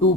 2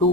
2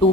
2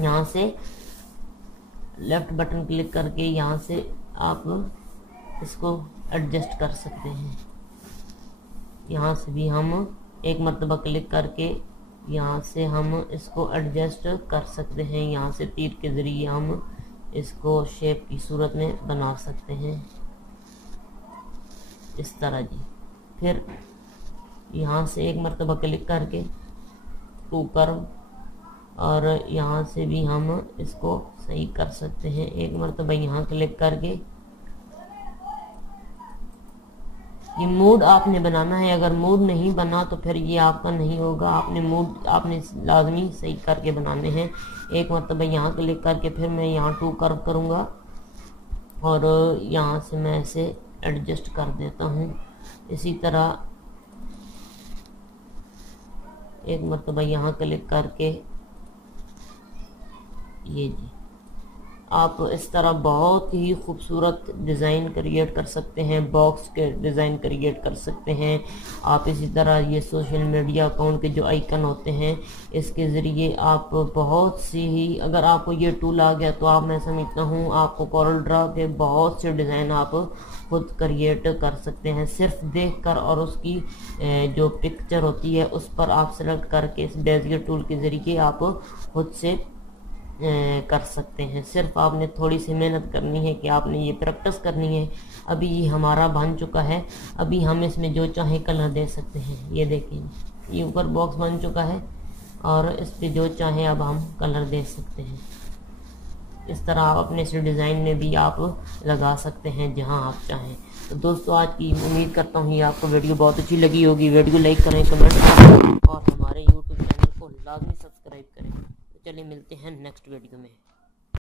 यहाँ से left button click करके यहाँ से आप इसको एडजस्ट कर सकते हैं। यहाँ से भी हम एक मरतबा क्लिक करके यहाँ से हम इसको एडजस्ट कर सकते हैं। यहाँ से तीर के ज़रिए हम इसको शेप की सूरत में बना सकते हैं इस तरह जी। फिर यहाँ से एक मरतबा क्लिक करके टू कर्व, और यहाँ से भी हम इसको सही कर सकते हैं। एक मरतबा यहाँ क्लिक करके ये मूड आपने बनाना है। अगर मूड नहीं बना तो फिर ये आपका नहीं होगा। आपने लाजमी सही करके बनाने हैं। एक मरतबा यहाँ क्लिक करके फिर मैं यहाँ टू कर्व करूँगा और यहाँ से मैं इसे एडजस्ट कर देता हूँ। इसी तरह एक मरतबा यहाँ क्लिक करके ये जी, आप इस तरह बहुत ही खूबसूरत डिज़ाइन क्रिएट कर सकते हैं, बॉक्स के डिज़ाइन क्रिएट कर सकते हैं आप। इसी तरह ये सोशल मीडिया अकाउंट के जो आइकन होते हैं इसके ज़रिए आप बहुत सी ही, अगर आपको ये टूल आ गया तो आप, मैं समझता हूँ आपको कोरल ड्रा के बहुत से डिज़ाइन आप खुद क्रिएट कर सकते हैं। सिर्फ देखकर और उसकी जो पिक्चर होती है उस पर आप सेलेक्ट करके इस बेजियर टूल के ज़रिए आप खुद से कर सकते हैं। सिर्फ आपने थोड़ी सी मेहनत करनी है कि आपने ये प्रैक्टिस करनी है। अभी ये हमारा बन चुका है। अभी हम इसमें जो चाहे कलर दे सकते हैं। ये देखें, ये ऊपर बॉक्स बन चुका है और इस पे जो चाहे अब हम कलर दे सकते हैं। इस तरह आप अपने इस डिज़ाइन में भी आप लगा सकते हैं जहां आप चाहें। तो दोस्तों, आज की उम्मीद करता हूँ ये आपको वीडियो बहुत अच्छी लगी होगी। वीडियो लाइक करें, कमेंट करें और हमारे यूट्यूब चैनल को लाजमी सब्सक्राइब करें। चलिए मिलते हैं नेक्स्ट वीडियो में।